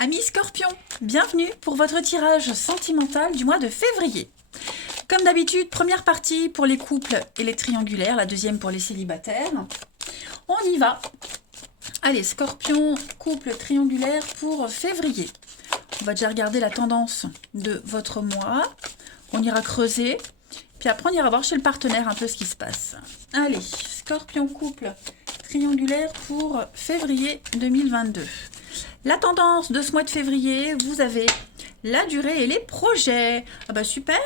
Amis Scorpion, bienvenue pour votre tirage sentimental du mois de février. Comme d'habitude, première partie pour les couples et les triangulaires, la deuxième pour les célibataires. On y va. Allez, Scorpion, couple triangulaire pour février. On va déjà regarder la tendance de votre mois. On ira creuser. Puis après, on ira voir chez le partenaire un peu ce qui se passe. Allez, Scorpion, couple triangulaire pour février 2022. La tendance de ce mois de février, vous avez la durée et les projets. Ah bah super,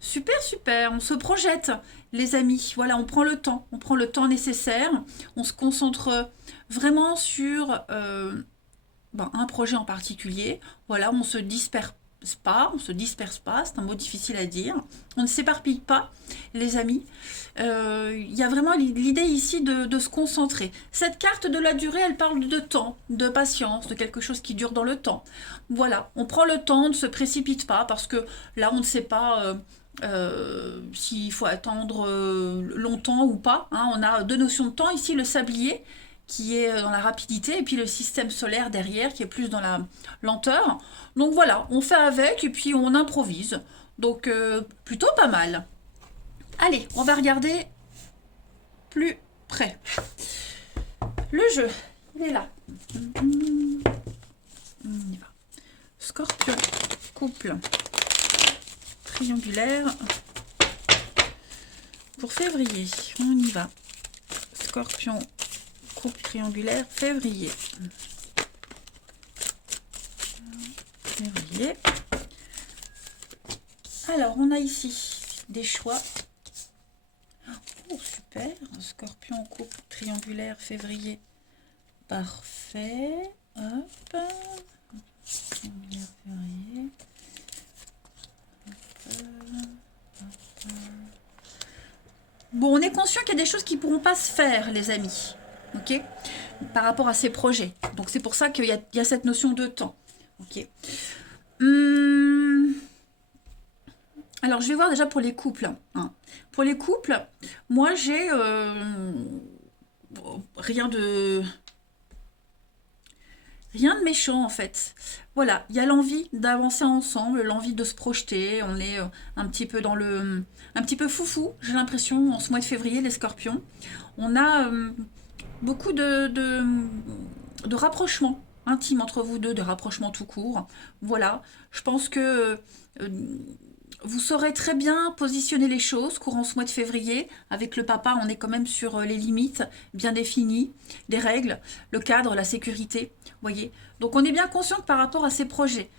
super, super. On se projette, les amis. Voilà, on prend le temps nécessaire. On se concentre vraiment sur un projet en particulier. Voilà, on se disperse pas, c'est un mot difficile à dire. On ne s'éparpille pas, les amis. Il y a vraiment l'idée ici de se concentrer. Cette carte de la durée, elle parle de temps, de patience, de quelque chose qui dure dans le temps. Voilà, on prend le temps, ne se précipite pas, parce que là, on ne sait pas s'il faut attendre longtemps ou pas. Hein. On a deux notions de temps. Ici, le sablier, qui est dans la rapidité, et puis le système solaire derrière, qui est plus dans la lenteur. Donc voilà, on fait avec, et puis on improvise. Donc plutôt pas mal. Allez, on va regarder plus près. Le jeu, il est là. On y va. Scorpion, couple triangulaire pour février. On y va. Scorpion, couple triangulaire, février. Février. Alors, on a ici des choix. Oh, super. Scorpion, couple triangulaire, février. Parfait. Hop. Triangulaire, février. Hop. Bon, on est conscient qu'il y a des choses qui ne pourront pas se faire, les amis. Ok, par rapport à ces projets. Donc c'est pour ça qu'il y a cette notion de temps. Ok. Alors je vais voir déjà pour les couples. Hein. Pour les couples, moi j'ai rien de méchant en fait. Voilà, il y a l'envie d'avancer ensemble, l'envie de se projeter. On est un petit peu un petit peu foufou. J'ai l'impression en ce mois de février, les Scorpions, on a beaucoup de rapprochement intime entre vous deux, de rapprochement tout court. Voilà, je pense que vous saurez très bien positionner les choses courant ce mois de février. Avec le papa, on est quand même sur les limites bien définies, des règles, le cadre, la sécurité. Voyez. Donc on est bien conscient que par rapport à ces projets,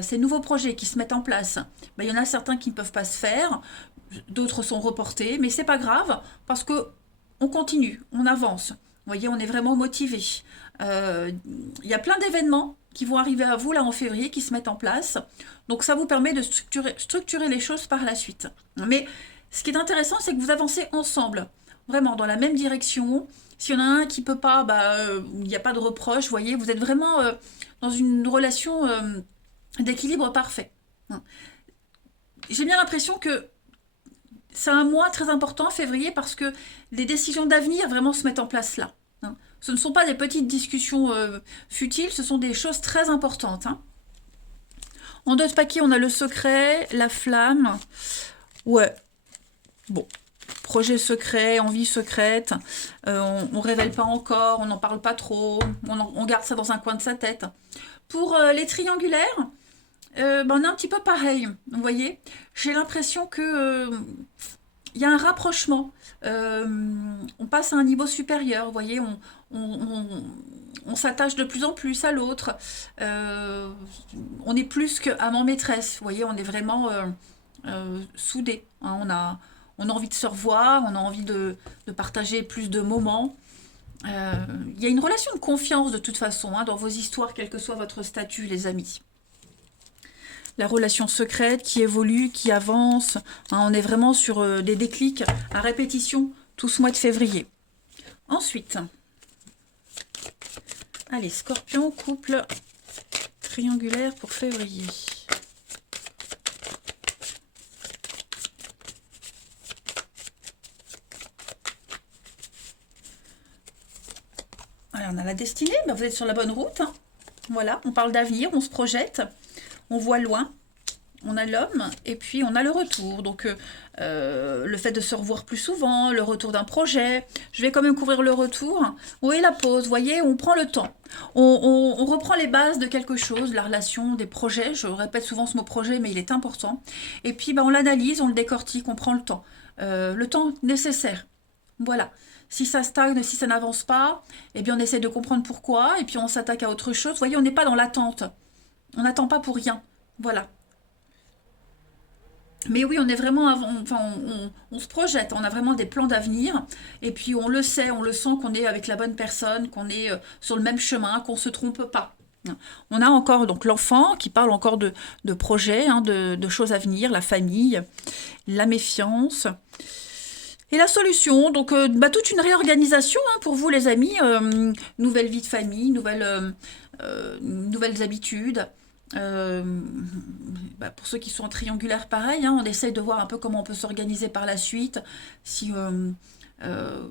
ces nouveaux projets qui se mettent en place, ben, il y en a certains qui ne peuvent pas se faire, d'autres sont reportés, mais c'est pas grave parce que on continue, on avance. Vous voyez, on est vraiment motivé. Il y a plein d'événements qui vont arriver à vous là en février, qui se mettent en place. Donc ça vous permet de structurer les choses par la suite. Mais ce qui est intéressant, c'est que vous avancez ensemble, vraiment dans la même direction. S'il y en a un qui peut pas, il n'y a pas de reproche. Vous voyez, vous êtes vraiment dans une relation d'équilibre parfait. J'ai bien l'impression que c'est un mois très important, février, parce que les décisions d'avenir vraiment se mettent en place là. Hein. Ce ne sont pas des petites discussions futiles, ce sont des choses très importantes. Hein. En d'autres paquets, on a le secret, la flamme. Ouais, bon. Projet secret, envie secrète, on ne révèle pas encore, on n'en parle pas trop, on garde ça dans un coin de sa tête. Pour les triangulaires, on est un petit peu pareil, vous voyez. J'ai l'impression que y a un rapprochement. On passe à un niveau supérieur, vous voyez. On s'attache de plus en plus à l'autre. On est plus qu'amant-maîtresse, vous voyez. On est vraiment soudés. Hein, on a envie de se revoir, on a envie de partager plus de moments. Il y a une relation de confiance de toute façon hein, dans vos histoires, quel que soit votre statut, les amis. La relation secrète qui évolue, qui avance. Hein, on est vraiment sur des déclics à répétition tout ce mois de février. Ensuite, allez, Scorpion, couple triangulaire pour février. Alors, on a la destinée, vous êtes sur la bonne route. Hein. Voilà, on parle d'avenir, on se projette, on voit loin. On a l'homme et puis on a le retour. Donc le fait de se revoir plus souvent, le retour d'un projet. Je vais quand même couvrir le retour. Oui, la pause, vous voyez, on prend le temps. On reprend les bases de quelque chose, la relation, des projets. Je répète souvent ce mot projet, mais il est important. Et puis bah, on l'analyse, on le décortique, on prend le temps nécessaire. Voilà. Si ça stagne, si ça n'avance pas, eh bien on essaie de comprendre pourquoi et puis on s'attaque à autre chose. Vous voyez, on n'est pas dans l'attente. On n'attend pas pour rien. Voilà. Mais oui, on est vraiment, enfin, on se projette, on a vraiment des plans d'avenir, et puis on le sait, on le sent qu'on est avec la bonne personne, qu'on est sur le même chemin, qu'on ne se trompe pas. On a encore donc l'enfant qui parle encore de projets, hein, de choses à venir, la famille, la méfiance. Et la solution, donc bah, toute une réorganisation hein, pour vous les amis, nouvelle vie de famille, nouvelles habitudes. Euh, Bah, pour ceux qui sont en triangulaire, pareil, hein, on essaye de voir un peu comment on peut s'organiser par la suite, si euh,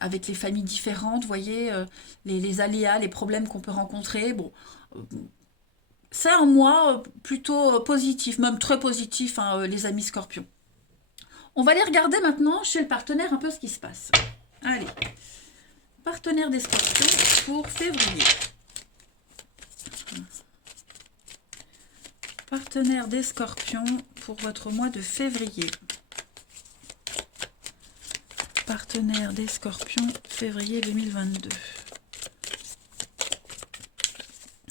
avec les familles différentes, vous voyez, les aléas, les problèmes qu'on peut rencontrer. Bon, euh, c'est un mois plutôt positif, même très positif, hein, les amis scorpions. On va aller regarder maintenant chez le partenaire un peu ce qui se passe. Allez, partenaire des scorpions pour février. Partenaire des scorpions pour votre mois de février. Partenaire des scorpions, février 2022.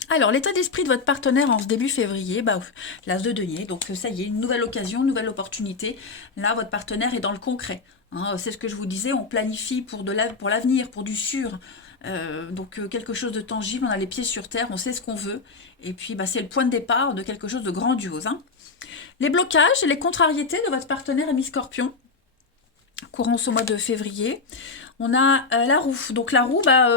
Alors, l'état d'esprit de votre partenaire en ce début février, bah, l'as de denier, donc ça y est, une nouvelle occasion, une nouvelle opportunité. Là, votre partenaire est dans le concret. Hein, c'est ce que je vous disais, on planifie pour l'avenir, pour du sûr. Donc quelque chose de tangible, on a les pieds sur terre, on sait ce qu'on veut. Et puis bah, c'est le point de départ de quelque chose de grandiose. Hein. Les blocages et les contrariétés de votre partenaire ami Scorpion, courant ce mois de février. On a la roue. Donc la roue, bah,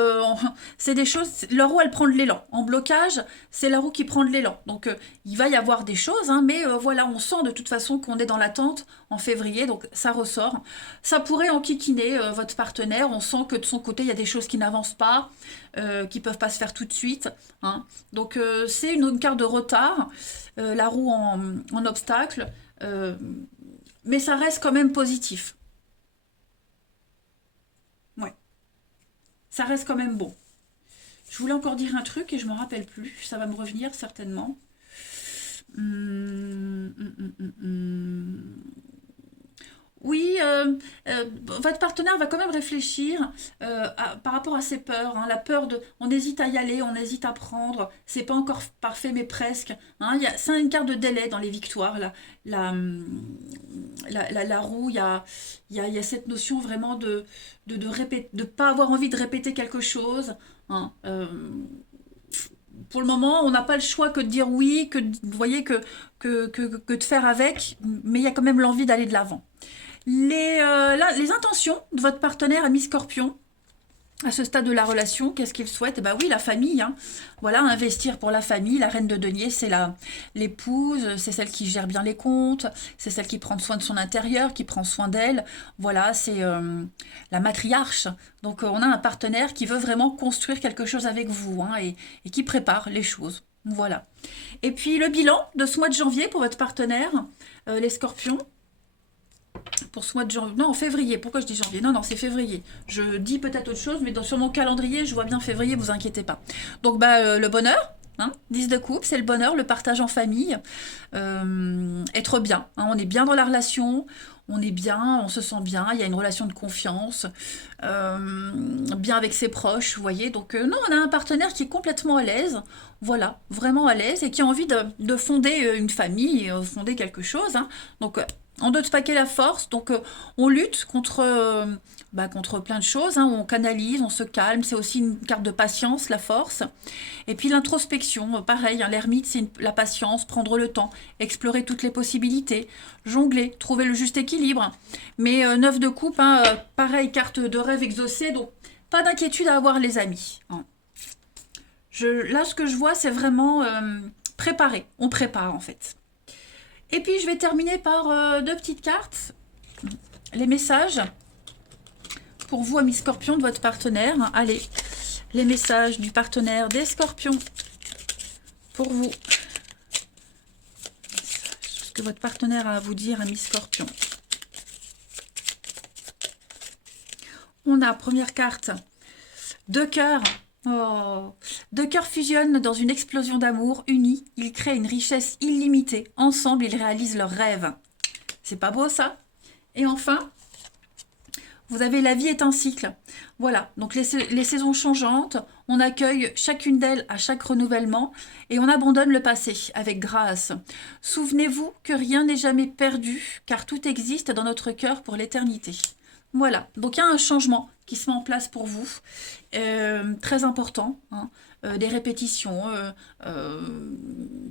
c'est des choses. La roue, elle prend de l'élan. En blocage, c'est la roue qui prend de l'élan. Donc il va y avoir des choses, hein, mais voilà, on sent de toute façon qu'on est dans l'attente en février, donc ça ressort. Ça pourrait enquiquiner votre partenaire. On sent que de son côté, il y a des choses qui n'avancent pas, qui peuvent pas se faire tout de suite. Hein. Donc c'est une carte de retard. La roue en obstacle, mais ça reste quand même positif. Ouais, ça reste quand même bon. Je voulais encore dire un truc et je me rappelle plus. Ça va me revenir certainement. Hum. Oui, votre partenaire va quand même réfléchir par rapport à ses peurs. Hein. La peur de, on hésite à y aller, on hésite à prendre. C'est pas encore parfait, mais presque. Hein. C'est une carte de délai dans les victoires. La, hum, la roue, il y a cette notion vraiment de pas avoir envie de répéter quelque chose. Hein. Pour le moment, on n'a pas le choix que de dire oui, vous voyez, que de faire avec, mais il y a quand même l'envie d'aller de l'avant. Les intentions de votre partenaire ami Scorpion, à ce stade de la relation, qu'est-ce qu'il souhaite? Eh ben oui, la famille. Hein. Voilà, investir pour la famille. La reine de denier, c'est l'épouse, c'est celle qui gère bien les comptes, c'est celle qui prend soin de son intérieur, qui prend soin d'elle. Voilà, c'est la matriarche. Donc on a un partenaire qui veut vraiment construire quelque chose avec vous hein, et qui prépare les choses. Voilà. Et puis le bilan de ce mois de janvier pour votre partenaire, les scorpions pour ce mois de janvier. Non, en février. Pourquoi je dis janvier? Non, non, c'est février. Je dis peut-être autre chose, mais sur mon calendrier, je vois bien février, vous inquiétez pas. Donc, bah, le bonheur. Hein, 10 de coupe, c'est le bonheur, le partage en famille, être bien. Hein, on est bien dans la relation, on est bien, on se sent bien, il y a une relation de confiance, bien avec ses proches, vous voyez. Donc non, on a un partenaire qui est complètement à l'aise, voilà, vraiment à l'aise et qui a envie de fonder une famille, fonder quelque chose. Hein. Donc en deux de paquet la force, donc on lutte contre plein de choses, hein, on canalise, on se calme, c'est aussi une carte de patience, la force. Et puis l'introspection, pareil, hein, l'ermite, c'est la patience, prendre le temps, explorer toutes les possibilités, jongler, trouver le juste équilibre. Mais 9 de coupe, hein, pareil, carte de rêve exaucé, donc pas d'inquiétude à avoir les amis. Hein. Là, ce que je vois, c'est vraiment préparer, on prépare en fait. Et puis je vais terminer par deux petites cartes, les messages pour vous, amis scorpions, de votre partenaire. Allez, les messages du partenaire des scorpions pour vous. Ce que votre partenaire a à vous dire, ami Scorpion. On a, première carte, 2 cœurs. Oh. 2 cœurs fusionnent dans une explosion d'amour. Unis, ils créent une richesse illimitée. Ensemble, ils réalisent leurs rêves. C'est pas beau, ça? Et enfin, vous avez la vie est un cycle. Voilà, donc les saisons changeantes, on accueille chacune d'elles à chaque renouvellement et on abandonne le passé avec grâce. Souvenez-vous que rien n'est jamais perdu, car tout existe dans notre cœur pour l'éternité. Voilà, donc il y a un changement qui se met en place pour vous, très important, hein. Des répétitions,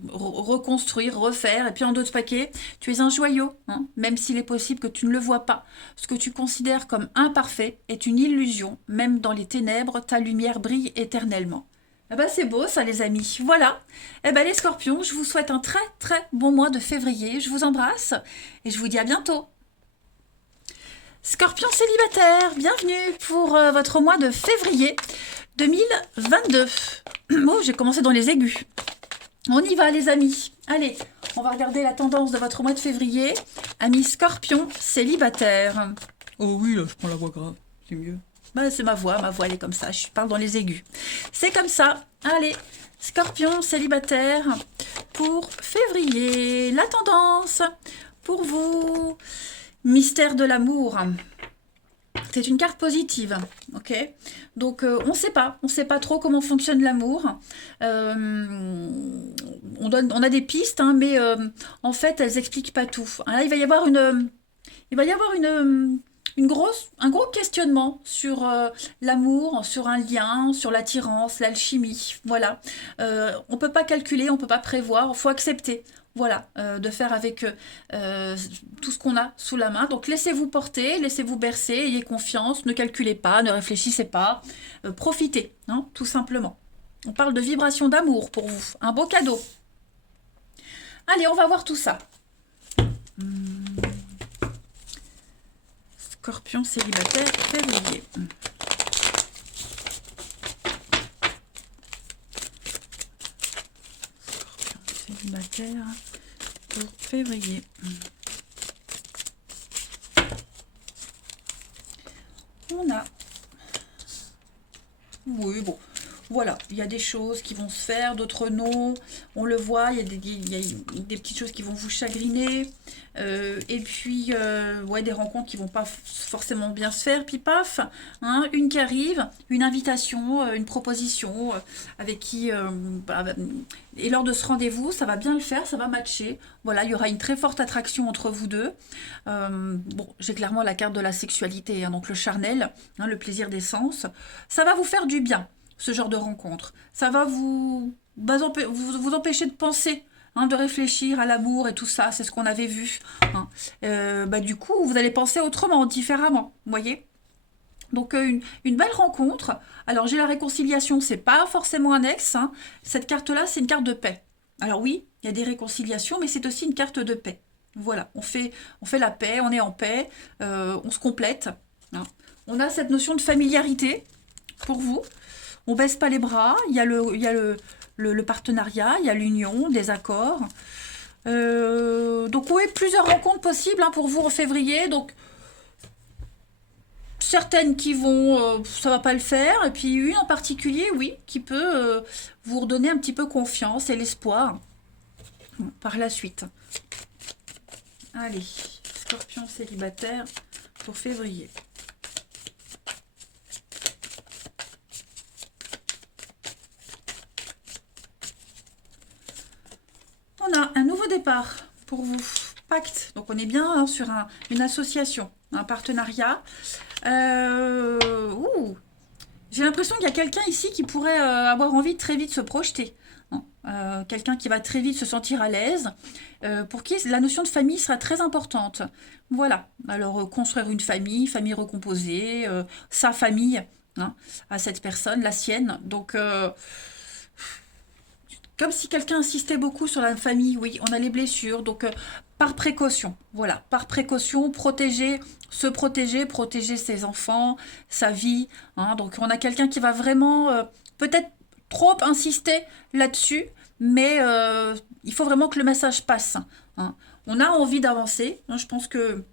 reconstruire, refaire, et puis en d'autres paquets, tu es un joyau, hein, même s'il est possible que tu ne le vois pas. Ce que tu considères comme imparfait est une illusion, même dans les ténèbres, ta lumière brille éternellement. Eh ben c'est beau ça les amis, voilà. Eh ben les scorpions, je vous souhaite un très très bon mois de février, je vous embrasse et je vous dis à bientôt. Scorpion célibataire, bienvenue pour votre mois de février 2022. Oh, j'ai commencé dans les aigus. On y va les amis. Allez, on va regarder la tendance de votre mois de février. Amis Scorpion célibataire. Oh oui, là, je prends la voix grave, c'est mieux. Bah, c'est ma voix elle est comme ça, je parle dans les aigus. C'est comme ça. Allez, Scorpion célibataire pour février. La tendance pour vous. Mystère de l'amour. C'est une carte positive, ok? Donc on ne sait pas trop comment fonctionne l'amour. On a des pistes, hein, mais en fait elles expliquent pas tout. Là, il va y avoir un gros questionnement sur l'amour, sur un lien, sur l'attirance, l'alchimie. Voilà. On peut pas calculer, on peut pas prévoir, il faut accepter. Voilà, de faire avec tout ce qu'on a sous la main. Donc laissez-vous porter, laissez-vous bercer, ayez confiance, ne calculez pas, ne réfléchissez pas, profitez, hein, tout simplement. On parle de vibration d'amour pour vous, un beau cadeau. Allez, on va voir tout ça. Scorpion célibataire, février. Scorpion célibataire pour février. On a... Oui, bon, voilà, il y a des choses qui vont se faire, d'autres non. On le voit, il y a des petites choses qui vont vous chagriner. Et puis, ouais, des rencontres qui vont pas forcément bien se faire. Puis paf, hein, une qui arrive, une invitation, une proposition avec qui... et lors de ce rendez-vous, ça va bien le faire, ça va matcher. Voilà, il y aura une très forte attraction entre vous deux. Bon, j'ai clairement la carte de la sexualité, hein, donc le charnel, hein, le plaisir des sens. Ça va vous faire du bien, ce genre de rencontre. Ça va vous empêcher de penser, hein, de réfléchir à l'amour et tout ça, c'est ce qu'on avait vu. Hein. Du coup, vous allez penser autrement, différemment, vous voyez ? Donc une belle rencontre. Alors j'ai la réconciliation, c'est pas forcément un ex, hein. Cette carte-là, c'est une carte de paix. Alors oui, il y a des réconciliations, mais c'est aussi une carte de paix. Voilà, on fait la paix, on est en paix, on se complète. Hein. On a cette notion de familiarité pour vous. On baisse pas les bras, il y a le partenariat, il y a l'union, des accords. Donc oui, plusieurs rencontres possibles, hein, pour vous en février. Donc certaines qui vont, ça va pas le faire, et puis une en particulier, oui, qui peut vous redonner un petit peu confiance et l'espoir par la suite. Allez, Scorpion célibataire pour février. On a un nouveau départ pour vous. Pacte. Donc on est bien, hein, sur une association, un partenariat. J'ai l'impression qu'il y a quelqu'un ici qui pourrait avoir envie de très vite se projeter. Hein. Quelqu'un qui va très vite se sentir à l'aise, pour qui la notion de famille sera très importante. Voilà. Alors construire une famille recomposée, sa famille, hein, à cette personne, la sienne. Donc comme si quelqu'un insistait beaucoup sur la famille, oui, on a les blessures, donc par précaution, voilà, par précaution, se protéger ses enfants, sa vie, hein, donc on a quelqu'un qui va vraiment peut-être trop insister là-dessus, mais il faut vraiment que le message passe, hein. On a envie d'avancer, hein, je pense que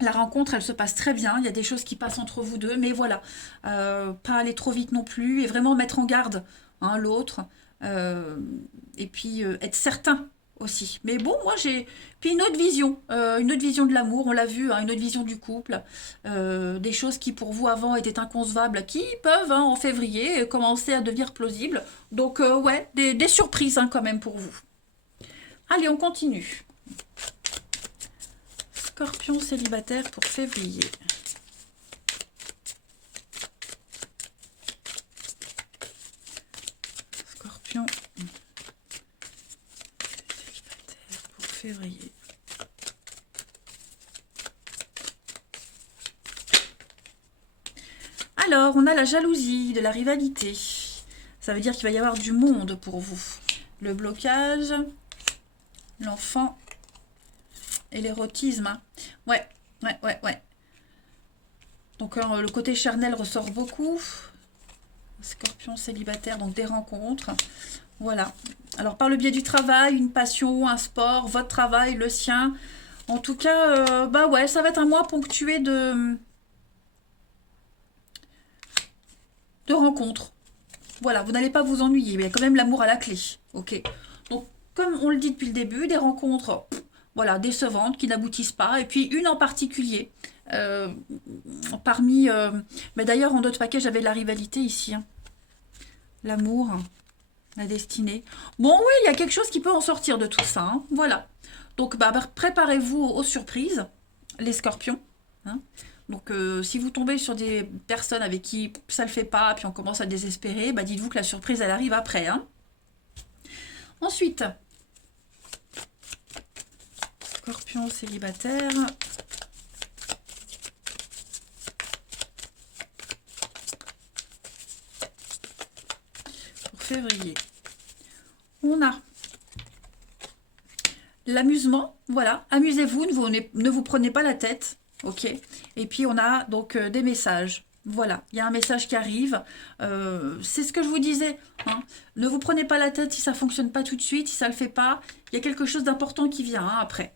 la rencontre, elle se passe très bien, il y a des choses qui passent entre vous deux, mais voilà, pas aller trop vite non plus, et vraiment mettre en garde, hein, l'autre, euh, et puis être certain aussi. Mais bon, moi j'ai puis une autre vision de l'amour, on l'a vu, hein, une autre vision du couple, des choses qui pour vous avant étaient inconcevables, qui peuvent, hein, en février commencer à devenir plausibles. Donc ouais, des surprises, hein, quand même pour vous. Allez, on continue. Scorpion célibataire pour février. Scorpion célibataire pour février. Alors, on a la jalousie, de la rivalité. Ça veut dire qu'il va y avoir du monde pour vous. Le blocage, l'enfant et l'érotisme, hein. Ouais, ouais. Donc le côté charnel ressort beaucoup. Scorpion célibataire, donc des rencontres. Voilà. Alors par le biais du travail, une passion, un sport, votre travail, le sien. En tout cas, bah ouais, ça va être un mois ponctué de rencontres. Voilà, vous n'allez pas vous ennuyer, mais il y a quand même l'amour à la clé. Ok. Donc, comme on le dit depuis le début, des rencontres, voilà, décevantes, qui n'aboutissent pas. Et puis une en particulier, euh, parmi... mais d'ailleurs, en d'autres paquets, j'avais la rivalité ici, hein. L'amour, la destinée. Bon, oui, il y a quelque chose qui peut en sortir de tout ça, hein. Voilà. Donc, bah, préparez-vous aux surprises, les scorpions, hein. Donc, si vous tombez sur des personnes avec qui ça ne le fait pas, puis on commence à désespérer, bah, dites-vous que la surprise, elle arrive après, hein. Ensuite, scorpion célibataire. Pour février. On a l'amusement, voilà, amusez-vous, ne vous prenez pas la tête, ok. Et puis on a donc des messages, voilà, il y a un message qui arrive, c'est ce que je vous disais, hein. Ne vous prenez pas la tête si ça fonctionne pas tout de suite, si ça le fait pas, il y a quelque chose d'important qui vient, hein, après.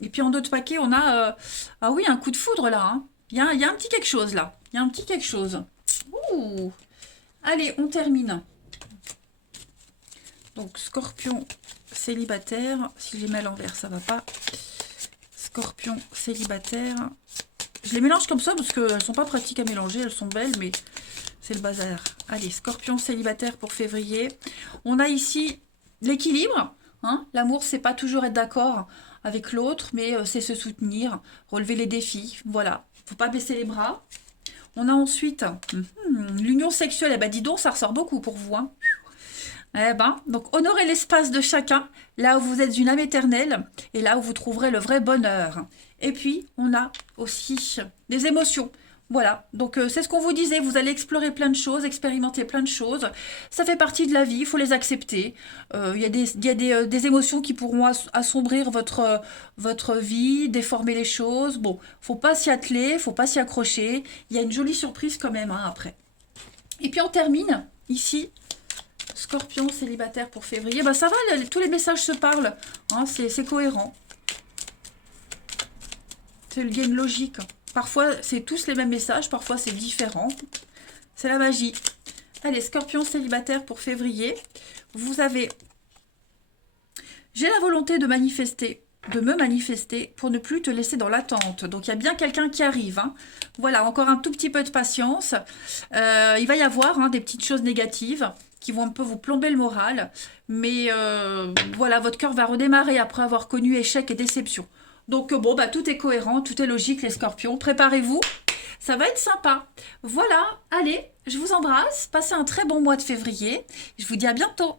Et puis en d'autres paquets, on a, ah oui, un coup de foudre là, hein. Il y a un petit quelque chose là, il y a un petit quelque chose. Ouh. Allez, on termine. Donc scorpion célibataire, si je les mets à l'envers, ça va pas. Scorpion célibataire. Je les mélange comme ça parce qu'elles sont pas pratiques à mélanger, elles sont belles, mais c'est le bazar. Allez, scorpion célibataire pour février. On a ici l'équilibre, hein. L'amour, c'est pas toujours être d'accord avec l'autre, mais c'est se soutenir, relever les défis. Voilà, faut pas baisser les bras. On a ensuite l'union sexuelle. Eh ben dis donc, ça ressort beaucoup pour vous, hein. Eh ben, donc honorez l'espace de chacun, là où vous êtes une âme éternelle, et là où vous trouverez le vrai bonheur. Et puis, on a aussi des émotions. Voilà, donc c'est ce qu'on vous disait, vous allez explorer plein de choses, expérimenter plein de choses. Ça fait partie de la vie, il faut les accepter. Il y a des émotions qui pourront assombrir votre vie, déformer les choses. Bon, faut pas s'y atteler, faut pas s'y accrocher. Il y a une jolie surprise quand même, hein, après. Et puis on termine ici. Scorpion célibataire pour février. Bah ça va, tous les messages se parlent, hein, c'est cohérent. Il y a une logique. Parfois, c'est tous les mêmes messages, parfois c'est différent. C'est la magie. Allez, scorpion célibataire pour février. Vous avez... J'ai la volonté de me manifester pour ne plus te laisser dans l'attente. Donc, il y a bien quelqu'un qui arrive, hein. Voilà, encore un tout petit peu de patience. Il va y avoir, hein, des petites choses négatives qui vont un peu vous plomber le moral. Mais voilà, votre cœur va redémarrer après avoir connu échec et déception. Donc, bon, bah, tout est cohérent, tout est logique, les scorpions. Préparez-vous, ça va être sympa. Voilà, allez, je vous embrasse. Passez un très bon mois de février. Je vous dis à bientôt.